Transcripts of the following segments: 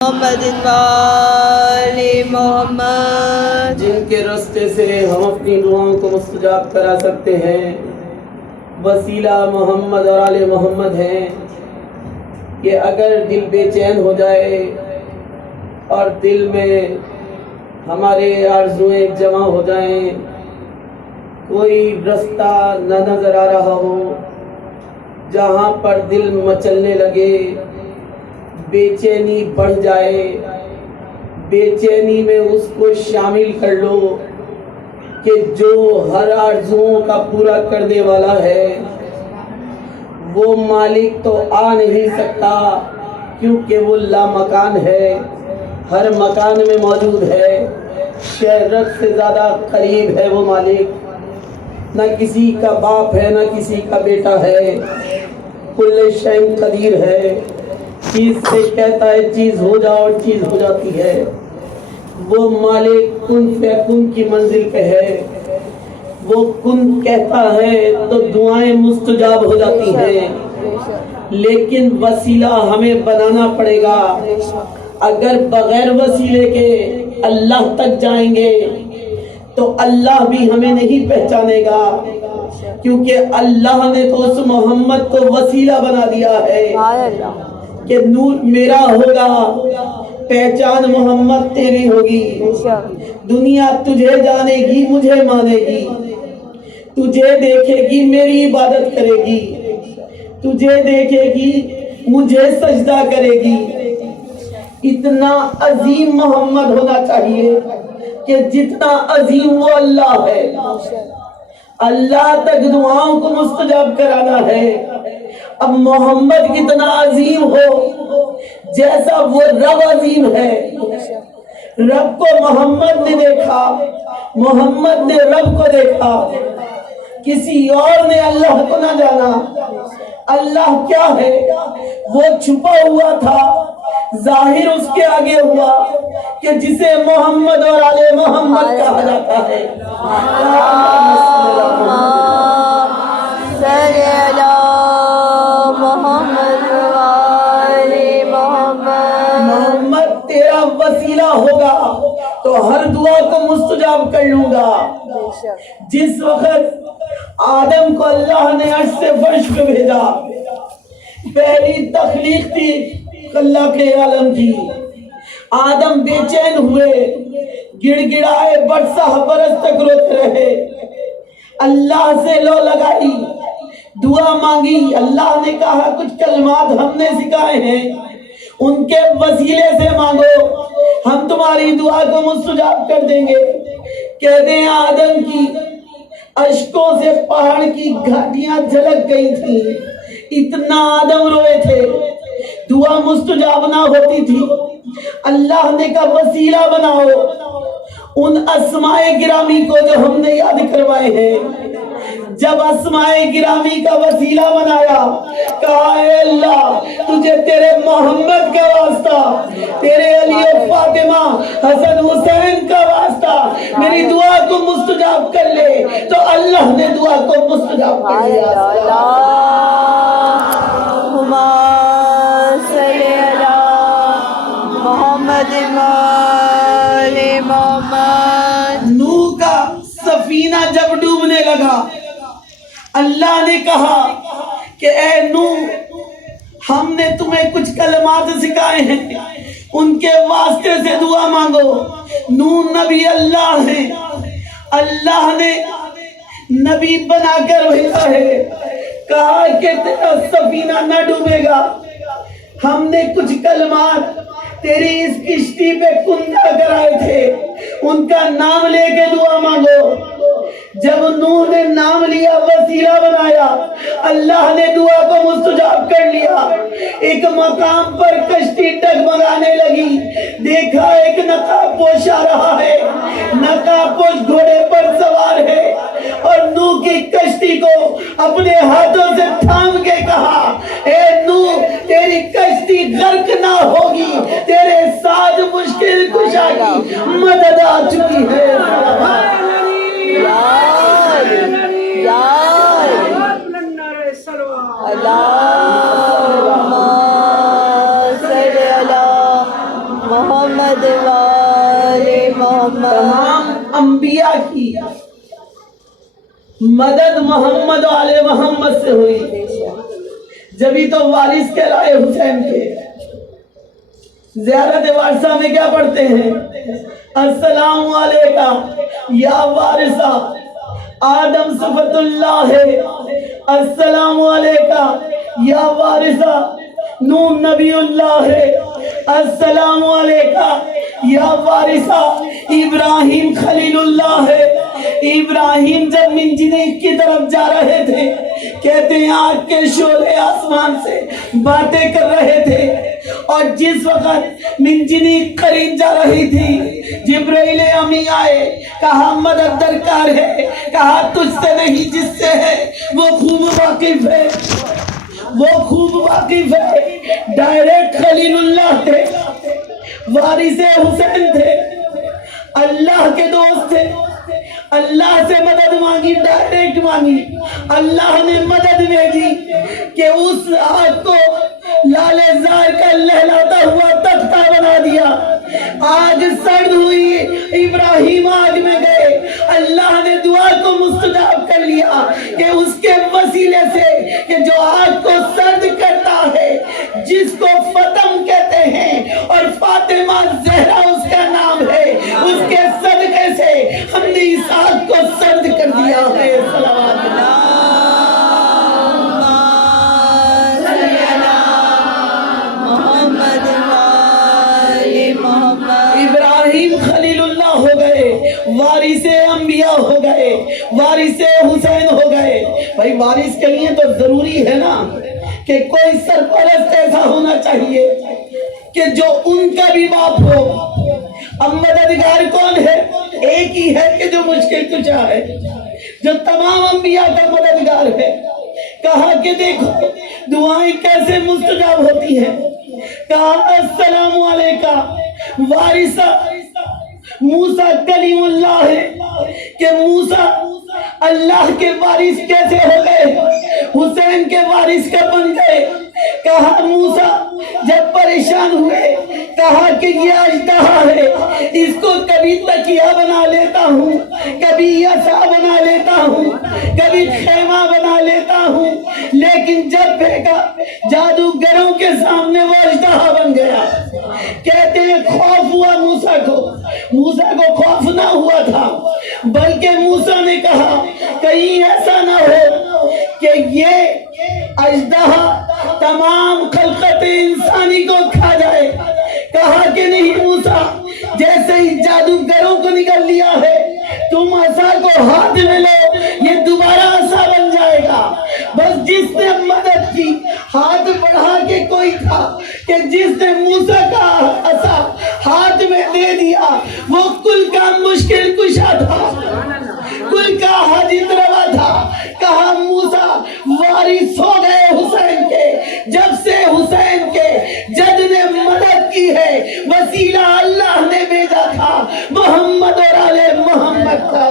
محمد وآل محمد. جن کے راستے سے ہم اپنی دعاؤں کو مستجاب کرا سکتے ہیں وسیلہ محمد اور آل محمد ہیں کہ اگر دل بے چین ہو جائے اور دل میں ہمارے آرزوئیں جمع ہو جائیں، کوئی رستہ نہ نظر آ رہا ہو، جہاں پر دل مچلنے لگے، بے چینی بڑھ جائے، بے چینی میں اس کو شامل کر لو کہ جو ہر آرزوؤں کا پورا کرنے والا ہے وہ مالک تو آ نہیں سکتا کیونکہ وہ لامکان ہے، ہر مکان میں موجود ہے، شہرت سے زیادہ قریب ہے وہ مالک، نہ کسی کا باپ ہے نہ کسی کا بیٹا ہے، کل شیء قدیر ہے، چیز سے کہتا ہے چیز ہو جا اور چیز ہو جاتی ہے، وہ مالک کن فیکن کی منزل پہ ہے، وہ کن کہتا ہے تو دعائیں مستجاب ہو جاتی ہیں، لیکن وسیلہ ہمیں بنانا پڑے گا۔ اگر بغیر وسیلے کے اللہ تک جائیں گے تو اللہ بھی ہمیں نہیں پہچانے گا، کیونکہ اللہ نے تو اس محمد کو وسیلہ بنا دیا ہے کہ نور میرا ہوگا، پہچان محمد تیری ہوگی، دنیا تجھے جانے گی مجھے مانے گی، تجھے دیکھے گی میری عبادت کرے گی، تجھے دیکھے گی مجھے سجدہ کرے گی۔ اتنا عظیم محمد ہونا چاہیے کہ جتنا عظیم وہ اللہ ہے، اللہ تک دعاؤں کو مستجاب کرانا ہے۔ اب محمد کتنا عظیم ہو جیسا وہ رب عظیم ہے، رب کو محمد نے دیکھا، محمد نے رب کو دیکھا، کسی اور نے اللہ کو نہ جانا۔ اللہ کیا ہے؟ وہ چھپا ہوا تھا، ظاہر اس کے آگے ہوا کہ جسے محمد اور آل محمد کہا جاتا ہے۔ محمد تیرا وسیلہ ہوگا تو ہر دعا کو مستجاب کر لوں گا۔ جس وقت آدم کو اللہ نے عرش سے فرش پہ بھیجا، پہلی تخلیق تھی اللہ کے عالم کی، آدم بے چین ہوئے، گڑ گڑائے، برسہ برس تک روتے رہے، اللہ سے لو لگائی، دعا مانگی، اللہ نے کہا کچھ کلمات ہم نے سکھائے ہیں ان کے وسیلے سے مانگو، ہم تمہاری دعا کو مستجاب کر دیں گے۔ کہہ دیں آدم کی اشکوں سے پہاڑ کی گھاٹیاں جھلک گئی تھی، اتنا آدم روئے تھے، دعا مستجاب نہ ہوتی تھی۔ اللہ نے کہا وسیلہ بناؤ ان اسماء گرامی کو جو ہم نے یاد کروائے ہیں۔ جب اسماء گرامی کا وسیلہ بنایا، کہا اے اللہ تجھے تیرے محمد کا واسطہ، تیرے علی و فاطمہ حسن حسین کا واسطہ میری دعا کو مستجاب کر لے، تو اللہ نے دعا کو مستجاب کر لیا۔ اللہم صلی علی محمد وآل محمد۔ نوح کا سفینہ جب ڈوبنے لگا، اللہ نے کہا کہ اے نوح ہم نے تمہیں کچھ کلمات سکھائے ہیں، ان کے واسطے سے دعا مانگو۔ نوح نبی اللہ ہیں، اللہ نے نبی بنا کر بھیجا ہے، کہا کہ تیرا سفینہ نہ ڈوبے گا، ہم نے کچھ کلمات تیری اس کشتی پہ کندہ کرائے تھے، ان کا نام لے کے دعا مانگو۔ جب نوح نے نام لیا، وسیلہ بنایا، اللہ نے دعا کو مستجاب کر لیا۔ ایک مقام پر کشتی ڈگمگانے لگی، دیکھا ایک نقاب پوش آ رہا ہے، نقاب پوش گھوڑے پر سوار ہے، اور نوح کی کشتی کو اپنے ہاتھوں سے تھام کے کہا اے نوح تیری کشتی غرق نہ ہوگی، تیرے ساتھ مشکل کشا کی مدد آ چکی ہے۔ اللہم صلی علی محمد وآل محمد. تمام انبیاء کی مدد محمد وآل محمد سے ہوئی. جبھی تو وارث کہلائے حسین کے. زیارت وارثہ میں کیا پڑھتے ہیں؟ السلام علیکہ یا وارثہ آدم صفت اللہ ہے. السلام علیکہ یا وارثہ نوح نبی اللہ ہے. السلام علیکہ یا وارثہ ابراہیم خلیل اللہ ہے. ابراہیم جب منجنیق کی طرف جا رہے تھے کہتے ہیں آگ کے شعلے آسمان سے باتیں کر رہے تھے، اور جس وقت منجنیق قریب جا رہی تھی جبرائیل امی آئے، کہا مدد درکار ہے. کہا تجھ سے نہیں جس سے ہے وہ خوب واقف ہے، وہ خوب واقف ہے. ڈائریکٹ خلیل اللہ تھے، وارث حسین تھے، اللہ کے دوست تھے. اللہ سے مدد مانگی، ڈائریکٹ مانگی. اللہ نے مدد بھیجی کہ اس آگ کو لال زار کا لہلاتا ہوا تختہ بنا دیا. آگ سرد ہوئی، ابراہیم آگ میں گئے. اللہ نے دعا کو مستجاب کر لیا کہ اس کے وسیلے سے کہ جو آگ کو سرد کرتا ہے، جس کو فتم کہتے ہیں اور فاطمہ زہرا اس کا نام ہے، اس کے صدقے سے ہم نے اس آگ کو سرد کر دیا ہے. صلوات اللہ. ابراہیم خلیل اللہ ہو گئے، وارث انبیاء ہو گئے، وارث حسین ہو گئے. بھائی وارث کے لیے تو ضروری ہے نا کہ کوئی سرپرست ایسا ہونا چاہیے کہ جو ان کا بھی باپ ہو. اب مددگار کون ہے؟ ایک ہی ہے کہ جو مشکل کشا ہے، جو تمام انبیاء کا مددگار ہے. کہا کہ دیکھو دعائیں کیسے مستجاب ہوتی ہیں. کہا السلام علیکہ وارثہ موسیٰ کلیم اللہ ہے کہ موسیٰ اللہ کے وارث کیسے ہو گئے، حسین کے وارث کا بن گئے. کہا موسیٰ جب پریشان ہوئے کہا کہ یہ اژدہا ہے، اس کو کبھی تکیہ بنا لیتا ہوں، کبھی یسا بنا لیتا ہوں، کبھی خیمہ بنا لیتا ہوں، لیکن جب پھینکا جادوگروں کے سامنے وہ اژدہا بن گیا. کہتے ہیں خوف ہوا موسیٰ کو. موسیٰ کو خوف نہ ہوا تھا، بلکہ موسیٰ نے کہا کہیں ایسا نہ ہو کہ یہ اژدہا تمام خلقت انسانی کو کھا جائے. کہا کہ نہیں موسیٰ، جیسے ہی جادوگروں کو نکل لیا ہے تم عصا کو ہاتھ میں لو، یہ دوبارہ عصا بن جائے گا. بس جس نے مدد کی ہاتھ بڑھا کے کوئی تھا کہ جس نے موسیٰ کا عصا ہاتھ میں دے دیا، وہ کل کا مشکل کشا تھا، کل کا حاجت روا تھا. کہا موسیٰ وارث ہو گئے حسین کے. جب سے حسین کے جد نے مدد کی ہے، وسیلہ اللہ نے بھیجا تھا محمد اور آل محمد کا.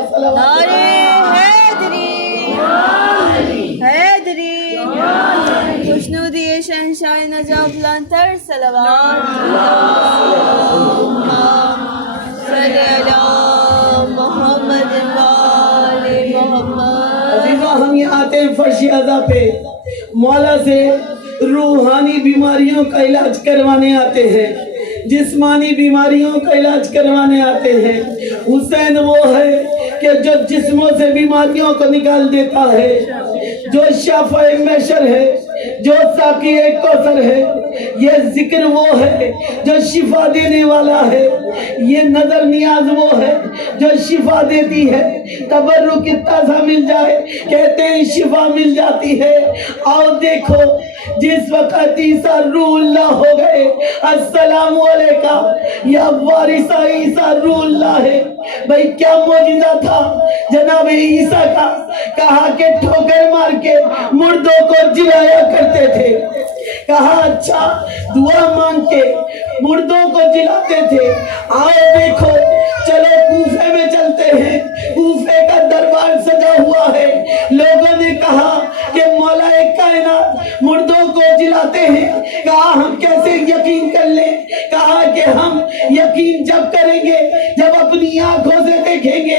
حیدری خوشنودی شہنشاہ نجف لانتر صلوات صلی علی محمد وآل محمد. عزیزہ ہم یہ آتے ہیں فرش عزا پہ مولا سے روحانی بیماریوں کا علاج کروانے آتے ہیں، جسمانی بیماریوں کا علاج کروانے آتے ہیں. حسین وہ ہے کہ جو جسموں سے بیماریوں کو نکال دیتا ہے، جو شفاء محشر ہے، جو ساقی کوثر ہے. یہ ذکر وہ ہے جو شفا دینے والا ہے، یہ نظر نیاز وہ ہے جو شفا دیتی ہے. تبرک تازہ مل جائے کہتے ہیں شفا مل جاتی ہے. آؤ دیکھو جس وقت عیسیٰ روح اللہ ہو گئے، السلام علیکہ یا وارثہ عیسیٰ روح اللہ ہے. بھئی کیا معجزہ تھا جناب عیسیٰ کا. کہا کہ ٹھوکر مار کے مردوں کو جلایا کرتے تھے. کہا اچھا دعا مانگ کے مردوں کو جلاتے تھے. آؤ دیکھو چلو کوفے میں چلتے ہیں. کوفے کا دربار سجا ہوا ہے. لوگوں نے کہا کہ مولا کائنات مردوں کو جلاتے ہیں. کہا ہم کیسے یقین کر لیں. کہا کہ ہم یقین جب کریں گے جب اپنی آنکھوں سے دیکھیں گے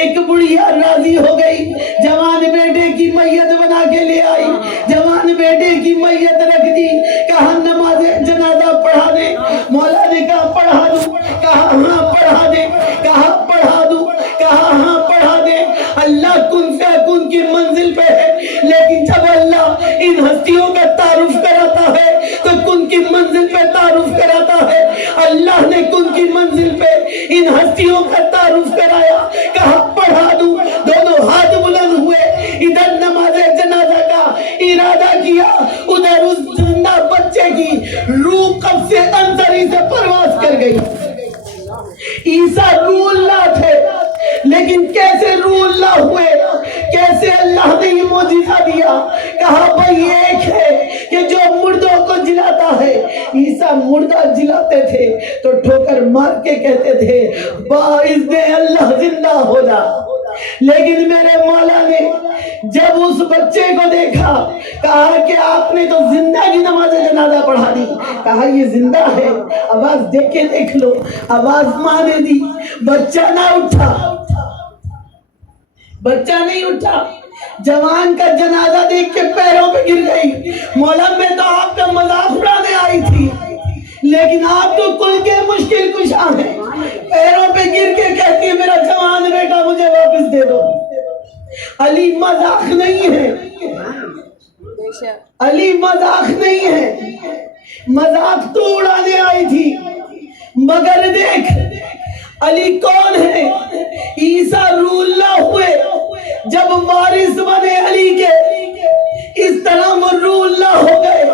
ایک بڑھیا راضی ہو گئی، جوان بیٹے کی میت بنا کے لے آئی، جوان بیٹے کی میت رکھ دی، کہا نماز جنازہ پڑھا دے، مولا نے کہا پڑھا دوں، کہا ہاں پڑھا دے، کہا پڑھا دوں، کہا ہاں پڑھا دے۔ اللہ کن فیکون کی منزل پہ ہے، لیکن جب اللہ ان ہستیوں کا تعارف کراتا ہے تو کن کی منزل پہ تعارف کراتا ہے۔ اللہ نے کن کی منزل پہ ان ہستیوں کا تعارف کرایا، کہا پڑھا دوں، دونوں ہاتھ بلند ہوئے، ادھر نماز جنازہ کا ارادہ کیا، ادھر اس زندہ بچے کی روح قبض سے انصری سے پرواز کر گئی۔ عیسیٰ روح اللہ تھے، لیکن کیسے روح اللہ ہوئے، کیسے اللہ نے یہ معجزہ دیا؟ کہا بھائی ایک ہے کہ جو مردوں کو جلاتا ہے، عیسیٰ مردہ جلاتے تھے تو ٹھوکر مار کے کہتے تھے باذن اللہ زندہ ہو جا، لیکن میرے مولا نے جب اس بچے کو دیکھا کہا کہ آپ نے تو زندہ کی نماز جنازہ پڑھا دی، کہا یہ زندہ ہے، آواز دے کے دیکھ لو، آواز ماں نے دی، بچہ نہ اٹھا، بچہ نہیں اٹھا، جوان کا جنازہ دیکھ کے پیروں پہ گر گئی۔ مولا میں تو آپ کا مذاق اڑانے آئی تھی، لیکن آپ تو کل کے مشکل کشا ہیں، پیروں پہ گر کے کہتی ہے میرا جوان بیٹا مجھے واپس دے دو۔ علی مذاق نہیں ہے، علی مذاق نہیں ہے، مذاق تو اڑانے آئی تھی، مگر دیکھ علی کون ہے؟ عیسیٰ روح اللہ ہوئے، جب وارث بنے علی کے اس طرح وہ روح اللہ ہو گئے۔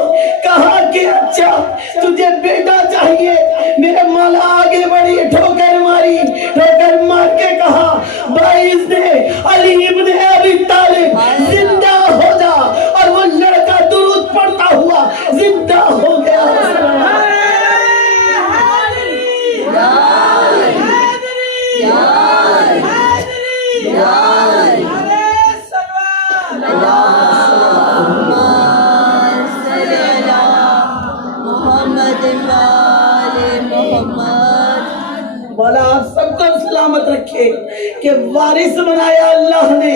کہا کہ اچھا تجھے بیٹا چاہیے، میرے مولا آگے بڑھی، ٹھوکر ماری، ٹھوکر مار کے کہا باعث نے علی ابن ابی طالب زندہ ہو جا، اور وہ لڑکا درود پڑھتا ہوا زندہ ہو گیا۔ مولا آپ سب کو سلامت رکھے کہ وارث بنایا اللہ نے،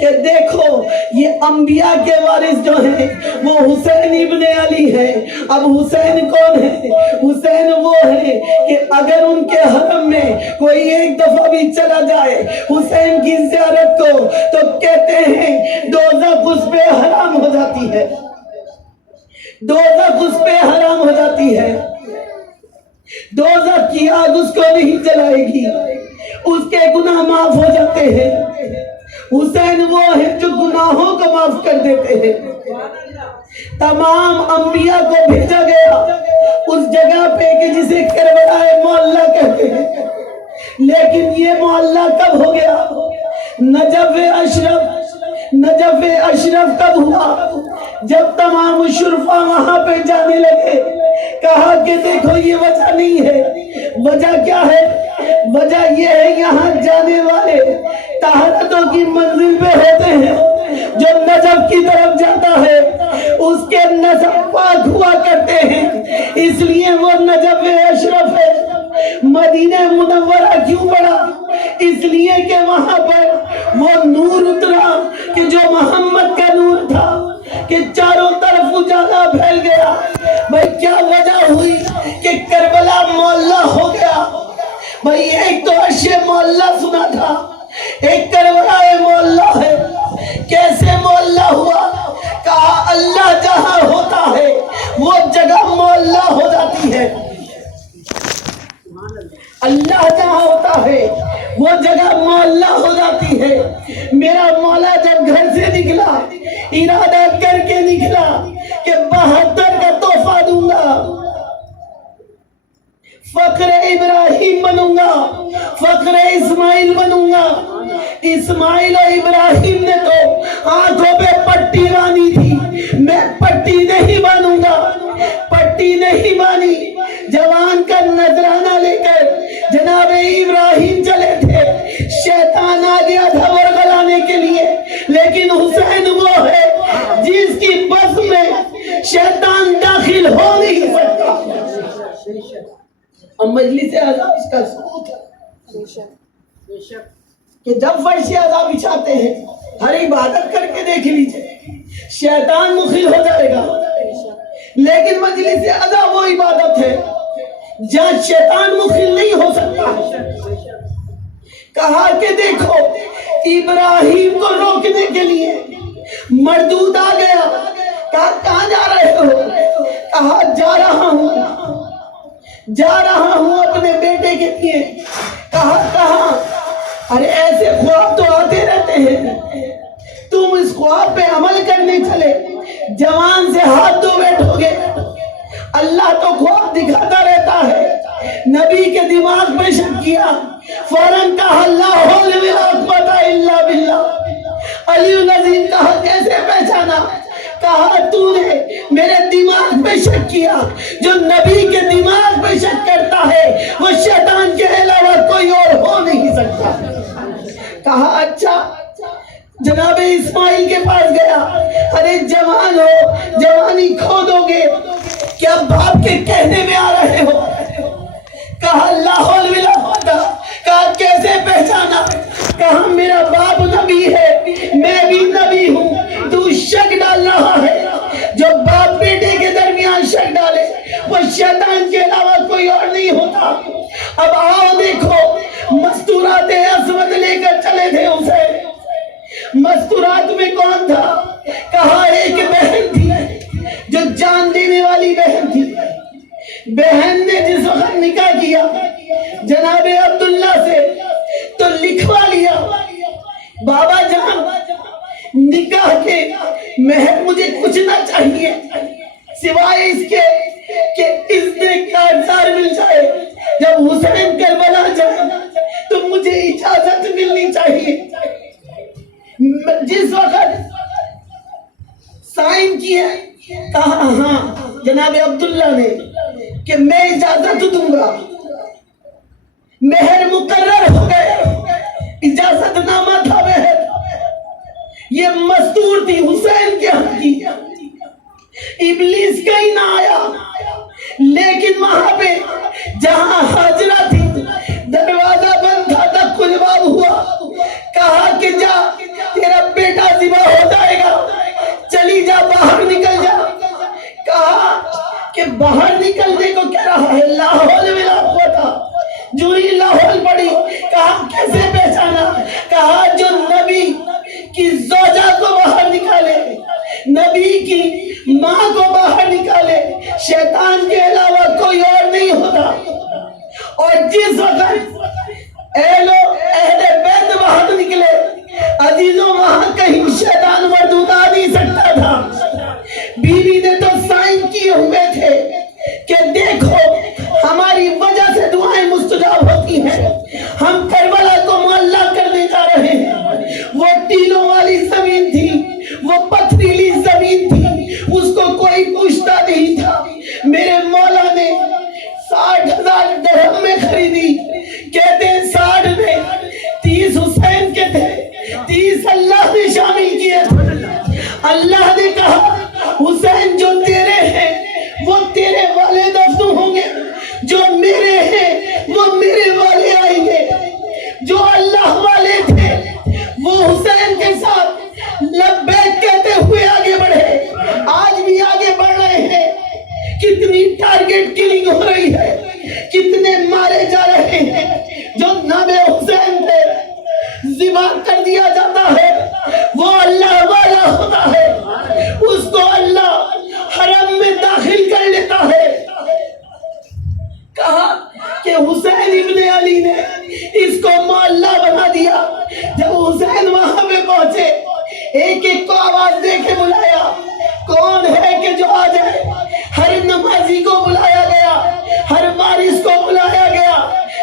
کہ دیکھو یہ انبیاء کے وارث جو ہیں وہ حسین ابن علی ہیں۔ اب حسین کون ہے؟ حسین وہ ہے کہ اگر ان کے حرم میں کوئی ایک دفعہ بھی چلا جائے حسین کی زیارت کو تو کہتے ہیں دوزخ اس پہ حرام ہو جاتی ہے، دوزخ اس پہ حرام ہو جاتی ہے، دوزخ کی آگ اس کو نہیں جلائے گی، اس کے گناہ معاف ہو جاتے ہیں۔ حسین وہ ہے جو گناہوں کو معاف کر دیتے ہیں۔ تمام انبیاء کو بھیجا گیا اس جگہ پہ کہ جسے کربلا معلیٰ کہتے ہیں، لیکن یہ معلیٰ کب ہو گیا؟ نجف اشرف کب ہوا؟ جب تمام شرفا وہاں پہ جانے لگے، کہا کہ دیکھو یہ وجہ نہیں ہے، وجہ کیا ہے؟ وجہ یہ ہے یہاں جانے والے طہارتوں کی منزل پہ ہوتے ہیں، جو نجف کی طرف جاتا ہے اس کے نسب پاک ہوا کرتے ہیں، اس لیے وہ نجف اشرف ہے۔ مدینہ منورہ کیوں پڑا؟ اس لیے کہ وہاں پر وہ نور اترا کہ جو محمد کا نور تھا، کہ چاروں طرف اجالا پھیل گیا۔ بھائی کیا وجہ ہوئی کہ کربلا معلیٰ ہو گیا؟ بھائی ایک تو عشر معلیٰ سنا تھا، ایک کربلا معلیٰ ہے، کیسے معلیٰ ہوا؟ کہا اللہ جہاں ہوتا ہے وہ جگہ معلیٰ ہو جاتی ہے، اللہ جہاں ہوتا ہے وہ جگہ معلیٰ ہو جاتی ہے۔ میرا مولا جب گھر سے نکلا ارادہ کر کے نکلا کہ 72 کا تحفہ دوں گا، فخر ابراہیم بنوں گا، فخر اسماعیل بنوں گا۔ اسماعیل اور ابراہیم نے تو آنکھوں پہ پٹی باندھی تھی، میں پٹی نہیں باندھوں گا، پٹی نہیں باندھی۔ جوان کا نذرانہ لے کر جناب ابراہیم چلے تھے، شیطان آ گیا تھا ورگلانے کے لیے، لیکن حسین وہ ہے جس کی بس میں شیطان داخل ہو نہیں سکتا۔ اور مجلس عذاب اس کا ثبوت ہے کہ جب فرش عذاب بچھاتے ہیں ہر عبادت کر کے دیکھ لیجئے شیطان مخل ہو جائے گا، لیکن مجلس عذاب وہ عبادت ہے جہاں شیطان مخل نہیں ہو سکتا۔ کہا کہ دیکھو ابراہیم کو روکنے کے لیے مردود آ گیا، کہا کہاں جا رہے ہو؟ کہا جا رہا ہوں اپنے بیٹے کے لیے۔ کہا کہاں؟ ارے ایسے خواب تو آتے رہتے ہیں، تم اس خواب پہ عمل کرنے چلے جوان سے ہاتھ دھو بیٹھو گے۔ اللہ تو خواب دکھاتا رہتا ہے، نبی کے دماغ میں شک کیا، فوراً کہا لا حول ولا قوت الا باللہ۔ علی العظیم کہا کیسے پہچانا؟ کہا تو نے میرے دماغ میں شک کیا، جو نبی کے دماغ میں شک کرتا ہے وہ شیطان کے علاوہ کوئی اور ہو نہیں سکتا۔ کہا اچھا، جناب اسماعیل کے پاس گیا، ارے جوان ہو، جوانی کھو دو گے، کیا باپ کے کہنے میں آ رہے ہو؟ کہا لا حول ولا قوت۔ کہا کیسے پہچانا؟ کہا میرا باپ نبی ہے، میں بھی نبی ہوں، تو شک ڈال رہا ہے۔ جو باپ بیٹے کے درمیان شک ڈالے وہ شیطان کے علاوہ کوئی اور نہیں ہوتا۔ اب آؤ دیکھو، مستورات اسود لے کر چلے تھے اسے۔ مستورات میں کون تھا؟ کہا ایک بہن تھی جو جان دینے والی بہن تھی۔ بہن نے جس وقت نکاح کیا جناب عبداللہ سے تو لکھوا لیا، بابا جان نکاح کے مہر مجھے کچھ نہ چاہیے سوائے اس کے کہ اذن کارزار مل جائے، جب حسین کربلا جائے تو مجھے اجازت ملنی چاہیے۔ جس وقت سائن کیا کہا ہاں جناب عبداللہ نے کہ میں اجازت دوں گا، مہر مقرر ہو گئے، اجازت نامہ تھا مہر، یہ مستور تھی حسین کے حق کی۔ ابلیس کہیں نہ آیا، لیکن وہاں پہ جہاں حاجرہ تھی دروازہ بند تھا، دق الباب ہوا، کہا کہ جا تیرا بیٹا ذبح ہو جائے گا، چلی جا باہر نکل جا۔ کہا کہ باہر نکلنے کو کہہ رہا ہے، لا حول ولا قوت، جو ہی لا حول پڑی۔ کہا کیسے پہچانا؟ کہا جو نبی کی زوجہ کو باہر نکالے، نبی کی ماں کو باہر نکالے، شیطان کے علاوہ کوئی اور نہیں ہوتا۔ اور جس وقت اہل بیت باہر نکلے، عزیزوں وہاں کہیں شیطان مردود آ نہیں سکتا تھا۔ بیوی نے تو سائن کیے ہوئے تھے کہ دیکھو ہماری وجہ سے دعائیں مستجاب ہوتی ہیں، ہم کربلا کو معلّہ کرنے جا رہے ہیں۔ وہ ٹیلوں والی زمین تھی، وہ پتھریلی زمین تھی، اس کو کوئی پوچھتا نہیں تھا۔ میرے مولا نے 60,000 درہم میں خریدی، کہتے ہیں 60 میں 30 حسین کے تھے، 30 اللہ نے شامل کیے۔ اللہ نے کہا حسین جو تیرے ہیں وہ تیرے والے دفن ہوں گے، جو میرے ہیں وہ میرے والے آئیں گے۔ جو اللہ والے تھے وہ حسین کے ساتھ لبیک کہتے ہوئے آگے بڑھے، آج بھی آگے بڑھ رہے ہیں۔ کتنی ٹارگٹ کلنگ ہو رہی ہے، کتنے مارے جا رہے ہیں، جو نام حسین پہ ذبح کر دیا جاتا ہے وہ اللہ والا ہوتا ہے، اس کو اللہ حرم میں داخل کر لیتا ہے۔ کہا کہ حسین ابن علی نے اس کو معلّہ بنا دیا۔ جب حسین وہاں پہ پہنچے ایک ایک کو آواز دے کے بلایا، کون ہے کہ جو آ جائے؟ ہر نمازی کو بلایا گیا، ہر وارث کو بلایا گیا،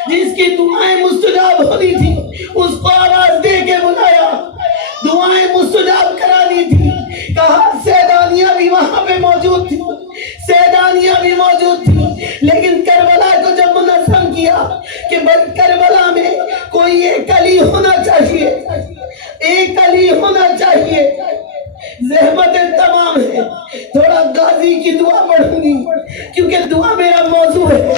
جس کی دعائیں مستجاب ہونی تھی اس کو آواز دے کے بلایا، دعائیں مستجاب کرانی تھی۔ کہا سیدانیہ بھی وہاں پہ موجود تھی، سیدانیہ بھی موجود تھی، لیکن کربلا کو جب منظم کیا کہ کربلا میں کوئی ایک علی ہونا چاہیے، ایک علی ہونا چاہیے، زحمتیں تمام ہیں. تھوڑا غازی کی دعا پڑھوں گی کیونکہ دعا میرا موضوع ہے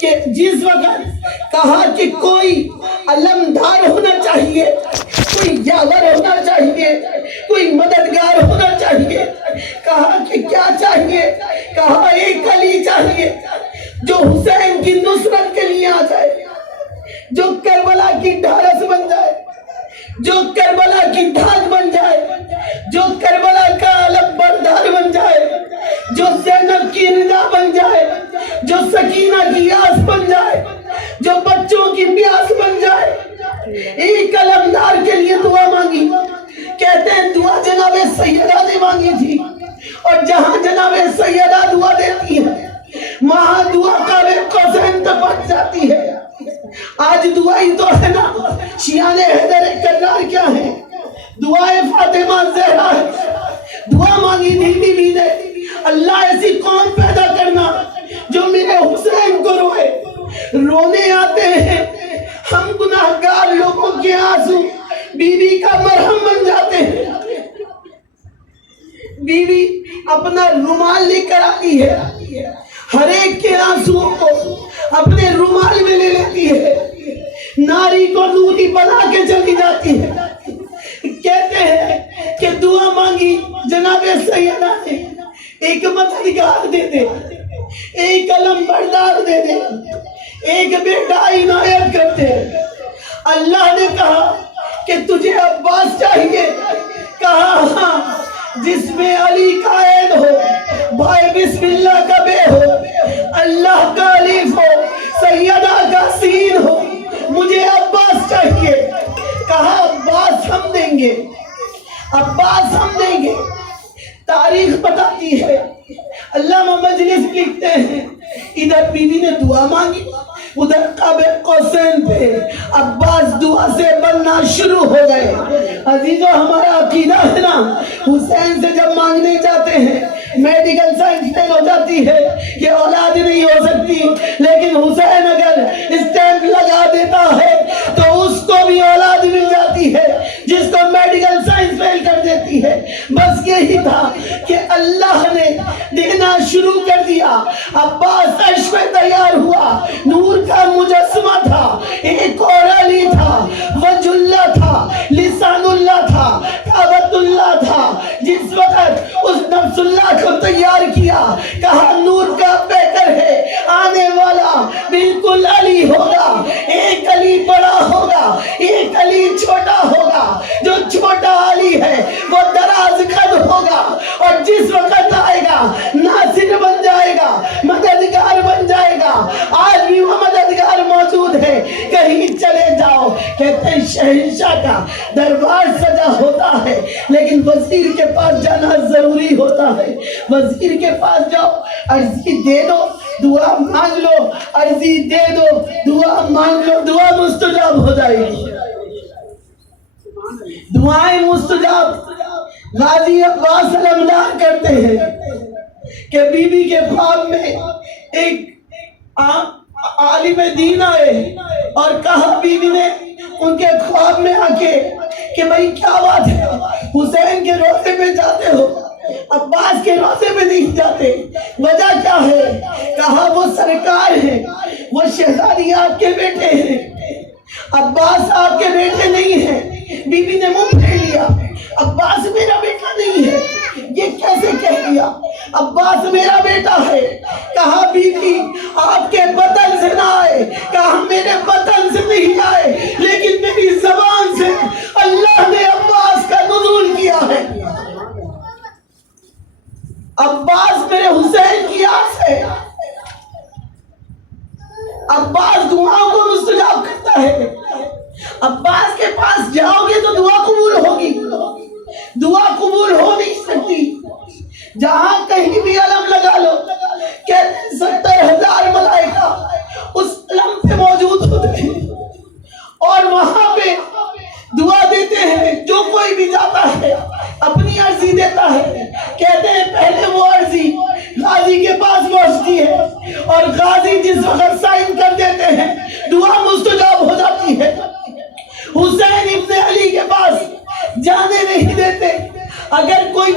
کہ جس وقت کہا کہ کوئی علمدار ہونا چاہیے, کوئی یاور ہونا چاہیے, کوئی مددگار ہونا چاہیے, کہا کہ کیا چاہیے؟ کہا ایک علی چاہیے جو حسین کی نصرت کے لیے آ جائے, جو کربلا کی ڈھارس بن جائے, جو کربلا کی دھاج بن جائے, جو کربلا کا علم بردار بن جائے, جو زینب کی رضا بن جائے, جو سکینہ کی آس بن جائے, جو بچوں کی پیاس بن جائے. ایک علمدار کے لیے دعا مانگی. کہتے ہیں دعا جناب سیدہ نے مانگی تھی, اور جہاں جناب سیدہ دعا دیتی ہے وہاں دعا قابل قوسین تک پہنچ جاتی ہے. آج دعا ہی تو ہے نا. شیعان حیدر کرار کیا ہے؟ دعائے فاطمہ زہرا ہے. دعا مانگی تھی بی بی نے, اللہ ایسی قوم پیدا کرنا جو میرے حسین کو روئے. رونے آتے ہیں ہم گناہگار لوگوں کے آنسو بی بی کا مرہم بن جاتے ہیں. بی بی اپنا رومال لے کر آتی ہے, ہر ایک کے آنسو کو اپنے رومال میں لے لیتی ہے, ناری کو نوری بنا کے چلی جاتی ہے. کہتے ہیں کہ دعا مانگی جناب سیدہ نے, ایک مددگار دے دے, ایک علم بردار دے دے, ایک بیٹا عنایت کر دے. اللہ نے کہا کہ تجھے عباس چاہیے. کہا ہاں, جس میں علی کا عین ہو, بھائی بسم اللہ کا بے ہو, اللہ کا الف ہو, سیدہ کا سین ہو, مجھے عباس چاہیے. کہا عباس ہم دیں گے, عباس ہم دیں گے. تاریخ بتاتی ہے, علامہ مجلس لکھتے ہیں ادھر بی بی نے دعا مانگی, ادھر قاب قوسین پہ عباس دعا سے بننا شروع ہو گئے. عزیزو ہمارا عقیدہ ہے نا, حسین سے جب مانگنے جاتے ہیں میڈیکل سائنس فیل ہو جاتی ہے, یہ اولاد نہیں ہو سکتی, لیکن حسین اگر اسٹیمپ لگا دیتا ہے تو اس کو بھی اولاد مل جاتی ہے جس کو میڈیکل سائنس فیل کر دیتی ہے. بس یہی تھا کہ اللہ نے دینا شروع کر دیا. عباس عرش پہ تیار ہوا, نور کا مجسمہ تھا, ایک اور علی تھا, وجہ اللہ تھا, لسان اللہ تھا, کعبۃ اللہ تھا. جس وقت اس نفس اللہ کو تیار کیا, کہا نور کا پیکر ہے, آنے والا بالکل علی ہوگا. ایک علی بڑا ہوگا, ایک علی چھوٹا ہوگا. جو چھوٹا علی ہے وہ دراز قد ہوگا, اور جس وقت آئے گا ناصر بن جائے گا, مددگار بن جائے گا. آج بھی وہ مددگار موجود ہے, کہیں چلے جاؤ. کہتے ہیں شہنشاہ کا دربار سجا ہوتا ہے لیکن وزیر کے پاس جانا ضروری ہوتا ہے. وزیر کے پاس جاؤ, عرضی دے دو, دعا مانگ لو, عرضی دے دو, دعا مانگ لو, دعا مستجاب ہو جائے گی. دعائیں مستجاب. غازی عباس علمدار کرتے ہیں کہ بی بی کے خواب میں ایک عالم دین آئے اور کہا, بی بی نے ان کے خواب میں آ کے کہ بھئی کیا بات ہے, حسین کے روزے پہ جاتے ہو, عباس کے روزے پہ نہیں جاتے, وجہ کیا ہے؟ کہا وہ سرکار ہیں, وہ شہزادی آپ کے بیٹے ہیں, عباس آپ کے بیٹے نہیں ہیں. بی بی نے منہ پھیر لیا, عباس میرا بیٹا نہیں ہے. یہ کیسے کہہ دیا؟ عباس میرا بیٹا ہے. کہا بی بی آپ کے بطن سے نہ آئے, کہا میرے بطن سے نہیں آئے, لیکن میری زبان سے اللہ نے عباس کا نزول کیا ہے. عباس میرے حسین کی آس ہے. عباس دعاؤں کو مستجاب کرتا ہے. عباس کے پاس جاؤ گے تو دعا قبول ہوگی. دعا قبول ہو نہیں سکتی. جہاں کہیں بھی علم لگا لو, کہتے ہیں 70,000 ملائکہ اس علم پہ موجود ہوتے ہیں اور وہاں پہ دعا دیتے ہیں. جو کوئی بھی جاتا ہے اپنی عرضی دیتا ہے. کہتے ہیں پہلے وہ عرضی غازی کے پاس پہنچتی ہے اور غازی جس وقت سائن کر دیتے ہیں دعا مستجاب ہو جاتی ہے. حسین ابن علی کے پاس جانے نہیں دیتے. اگر کوئی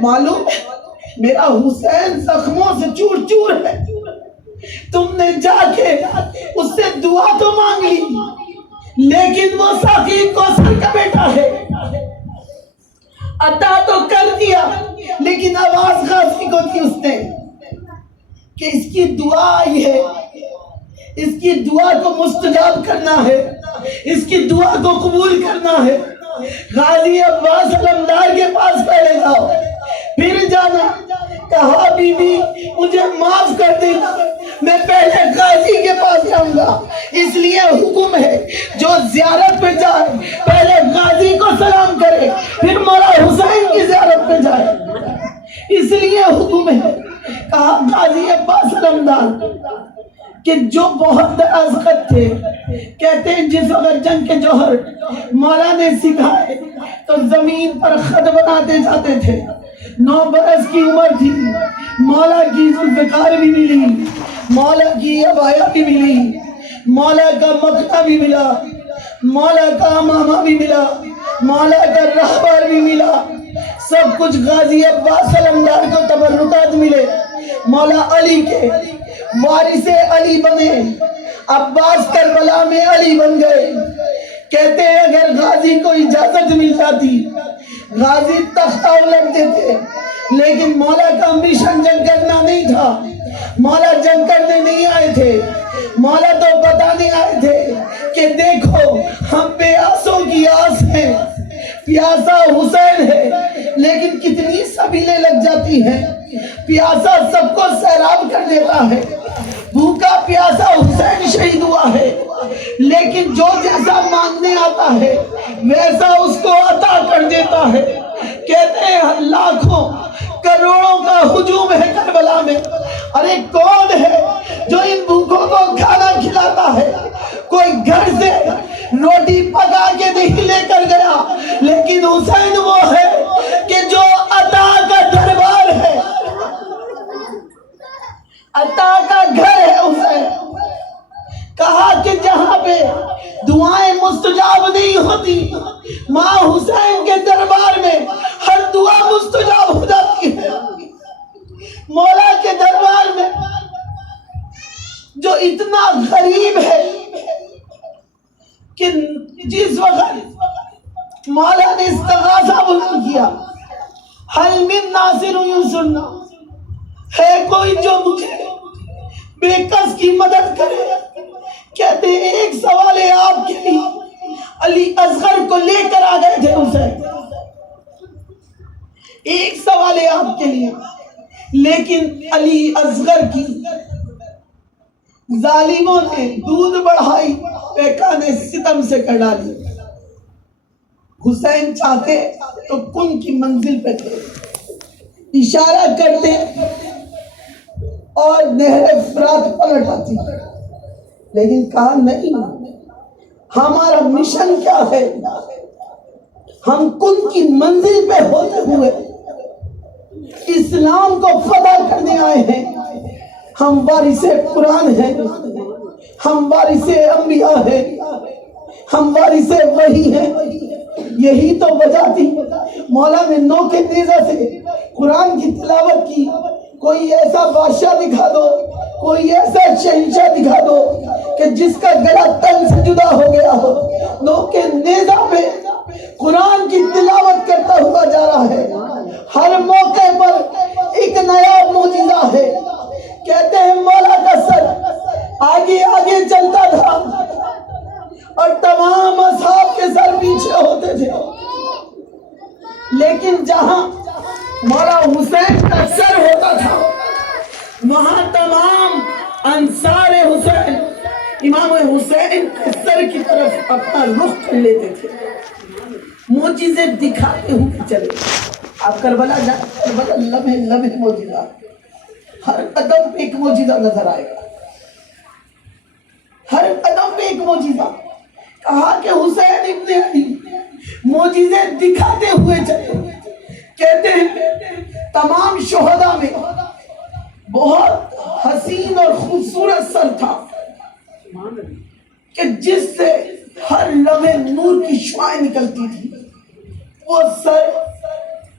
معلوم ہے میرا حسین زخموں سے چور چور ہے، تم نے جا کے اس سے دعا تو مانگ لی لیکن وہ ساقی کوثر کا بیٹا ہے، عطا تو کر دیا لیکن آواز غازی کو دی اس نے کہ اس کی دعا آئی ہے، اس کی دعا کو مستجاب کرنا ہے، اس کی دعا کو قبول کرنا ہے۔ غازی عباس علمدار کے پاس پہلے جاؤ، پھر جانا، کہا بی بی مجھے معاف کر دینا، میں پہلے غازی کے پاس جاؤں گا، اس لیے حکم ہے جو زیارت پہ جائے پہلے غازی کو سلام کرے پھر مولا حسین کی زیارت پہ جائے، اس لیے حکم ہے۔ کہا غازی عباس علمدار کہ جو بہت دراز خط تھے، کہتے ہیں جس وقت جنگ کے جوہر مولا نے سکھائے تو زمین پر خط بناتے جاتے تھے، 9 برس کی عمر تھی، مولا کی ذوالفقار بھی ملی، مولا کی عبایا بھی ملی، مولا کا مکھنا بھی ملا، مولا کا امامہ بھی ملا، مولا کا رہبر بھی ملا، سب کچھ غازی عباس علمدار کو تبرکات ملے، مولا علی کے وارث علی بنے، عباس کربلا میں علی بن گئے۔ کہتے ہیں اگر غازی کو اجازت مل جاتی غازی تختہ الٹ دیتے، لیکن مولا کا مشن جنگ کرنا نہیں تھا، مولا جنگ کرنے نہیں آئے تھے، مولا تو بتانے آئے تھے کہ دیکھو ہم پیاسوں کی آس ہیں، پیاسا حسین ہے لیکن کتنی سبیلیں لگ جاتی ہیں، پیاسا سب کو سیراب کر دیتا ہے، بھوکا پیاسا حسین شہید ہوا ہے لیکن جو جیسا مانگنے آتا ہے ویسا اس کو عطا کر دیتا ہے۔ کہتے ہیں لاکھوں کروڑوں کا ہجوم ہے کربلا میں، ارے کون ہے جو ان بھوکوں کو کھانا کھلاتا ہے؟ کوئی گھر سے روٹی پکا کے نہیں لے کر گیا، لیکن حسین وہ ہے کہ جو عطا کا دربار ہے، عطا کا گھر ہے حسین۔ کہا کہ جہاں پہ دعائیں مستجاب نہیں ہوتی ماں حسین کے دربار میں ہر دعا مستجاب ہو جاتی ہے۔ مولا کے دربار میں جو اتنا غریب ہے کہ جس وقت مولا نے استغاثہ بلند کیا، حل من ناصر ینصرنا، ہے کوئی جو مجھے بے کس کی مدد کرے؟ کہتے ہیں ایک سوال ہے آپ کے لیے، علی اصغر کو لے کر آ گئے تھے حسین، ایک سوال ہے آپ کے لیے، لیکن علی اصغر کی ظالموں نے دودھ بڑھائی پیکانے ستم سے کر ڈالی۔ حسین چاہتے تو کن کی منزل پہ تھے، اشارہ کرتے اور نہر فرات پلٹ آتی، لیکن کہا نہیں، ہمارا مشن کیا ہے؟ ہم کن کی منزل پہ ہوتے ہوئے اسلام کو فتح کرنے آئے ہیں، ہم وارث قرآن ہیں، ہم وارث انبیاء ہیں، ہم وارث وحی ہیں۔ یہی تو وجہ تھی مولا نے نو کے نیزہ سے قرآن کی تلاوت کی، کوئی ایسا بادشاہ دکھا دو، کوئی ایسا شہنشاہ دکھا دو کہ جس کا گلا تن سے جدا ہو گیا ہو، نو کے نیزہ پہ قرآن کی تلاوت کرتا ہوا جا رہا ہے، ہر موقع پر ایک نیا معجزہ ہے۔ کہتے ہیں مولا کا سر آگے آگے چلتا تھا اور تمام اصحاب کے سر پیچھے ہوتے تھے، لیکن جہاں مولا حسین کا سر ہوتا تھا وہاں تمام انصار حسین امام حسین کے سر کی طرف اپنا رخ کر لیتے تھے، معجزے دکھاتے ہوئے چلے۔ آپ کربلا جائیں، کربلا لمحے لمحے معجزہ، ہر قدم پہ ایک معجزہ نظر آئے گا، ہر قدم پہ ایک معجزہ۔ کہا کہ حسین ابن علی معجزے دکھاتے ہوئے چلے۔ کہتے ہیں تمام شہداء میں بہت حسین اور خوبصورت سر تھا کہ جس سے ہر لمحے نور کی شعاعیں نکلتی تھی، وہ سر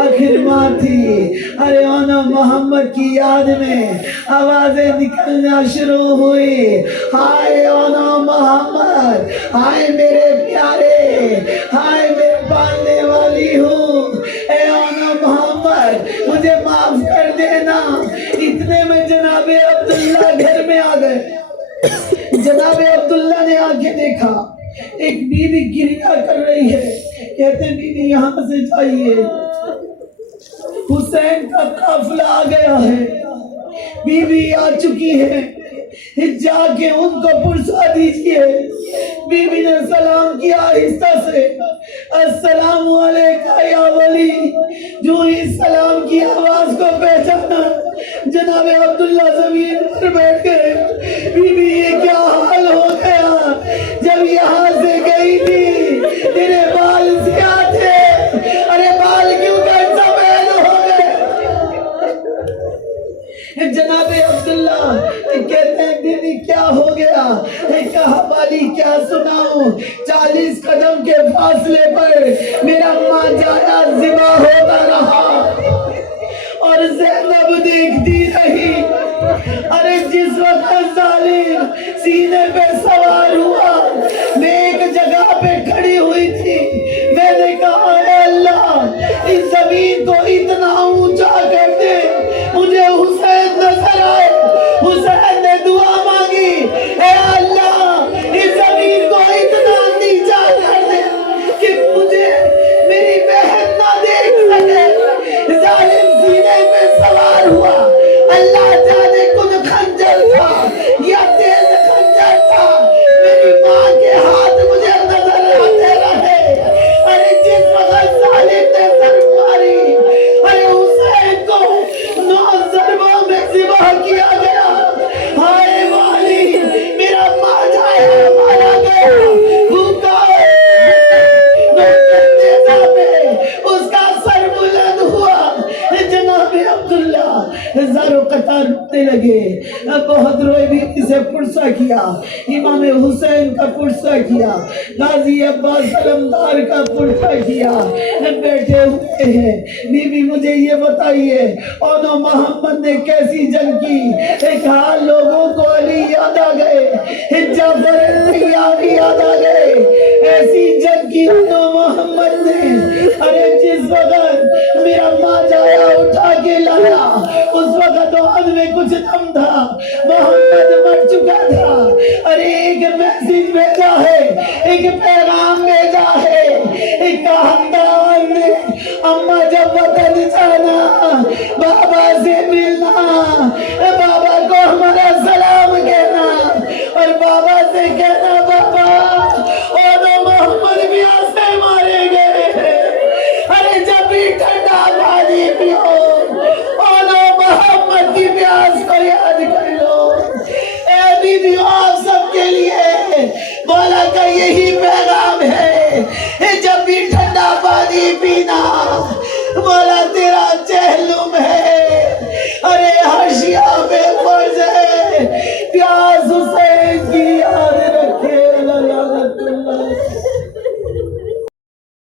آخر ماں تھی. ارے آنا محمد کی یاد میں آوازیں نکلنا شروع ہوئی. ہائے آنا محمد, ہائے میرے پیارے, ہائے میں پالنے والی ہوں. اے آنا محمد, مجھے معاف کر دینا. اتنے میں جناب عبداللہ گھر میں آ گئے. جناب عبداللہ نے آ کے دیکھا ایک بیوی گریہ کر رہی ہے. کہتے ہیں بیوی یہاں سے جائیے, حسین کا قافلہ آ گیا ہے. بیوی آ چکی ہے, جا کے ان کو پرسا دیجئے. بیوی نے سلام کیا آہستہ سے, السلام علیکہ یا ولی. جو ہی سلام کی آواز کو پہچانا, جناب عبداللہ زمین پر بیٹھ گئے. بیوی یہ کیا حال ہو گیا؟ جب یہاں سے گئی تھی تیرے بال سیاہ تھے, ارے بال کیوں کر سفید ہو گئے؟ جناب عبداللہ کہتے ہیں بیوی کیا ہو گیا؟ کہا والی کیا سناؤں, 40 قدم کے فاصلے پر میرا ماں جایا ذبح ہوتا رہا اور زینب دیکھتی رہی. ارے جس وقت ظالم سینے پہ سوار ہوا, میں ایک جگہ پہ کھڑی ہوئی تھی. میں نے کہا اے اللہ اس زمین کو اتنا اونچا کر دے, مجھے حسین نظر آئے. حسین نے دعا مانگی, اے اللہ اس زمین کو اتنا نیچا کر دے کہ مجھے میری بہن نہ دیکھ سکے. ظالم سینے پہ سوار ہوا. اللہ جانے کچھ خنجر تھا یا تیز خنجر تھا, میری ماں کے ہاتھ مجھے نظر آتے رہے. ارے جس وقت ظالم نے ضرب ماری, ارے حسین کو 9 ضربوں میں ذبح کیا گیا. ہائے والی, میرا ماں جایا مارا گیا, بھوکا اس کا سر بلند ہوا. جناب عبداللہ زارو قطار روتے لگے, بہت روئے بھی اسے پرسا کیا. امام حسین کا پرسا کیا, غازی عباس علمدار کا پرسا کیا. بیٹھے ہوئے ہیں. بیوی مجھے یہ بتائیے اونو محمد نے کیسی جنگ کی؟ ایک حال لوگوں کو علی یاد آ گئے, جعفر تیاری یاد آ گئے. ایسی جنگ کی اونو محمد نے. ارے جس وقت میرا ماں جایا اٹھا کے لایا, اس وقت عہد میں کچھ دم تھا, محمد مر چکا تھا. ارے ایک میسیج بھیجا ہے, ایک پیغام بھیجا ہے. ایک خاندان نے اماں جب وطن جانا, بابا سے ملنا, بابا کو ہمارا سلام کہنا, اور بابا سے کہنا بابا اونو محمد بھی ایسے مارے گئے. ارے جب بھی ٹھنڈا پانی پیو, اونو محمد کی پیاس کو یاد کر لو. اے بیویوں آپ سب کے لیے مولا کا یہی پیغام ہے, جب بھی ٹھنڈا پانی پینا, مولا تیرا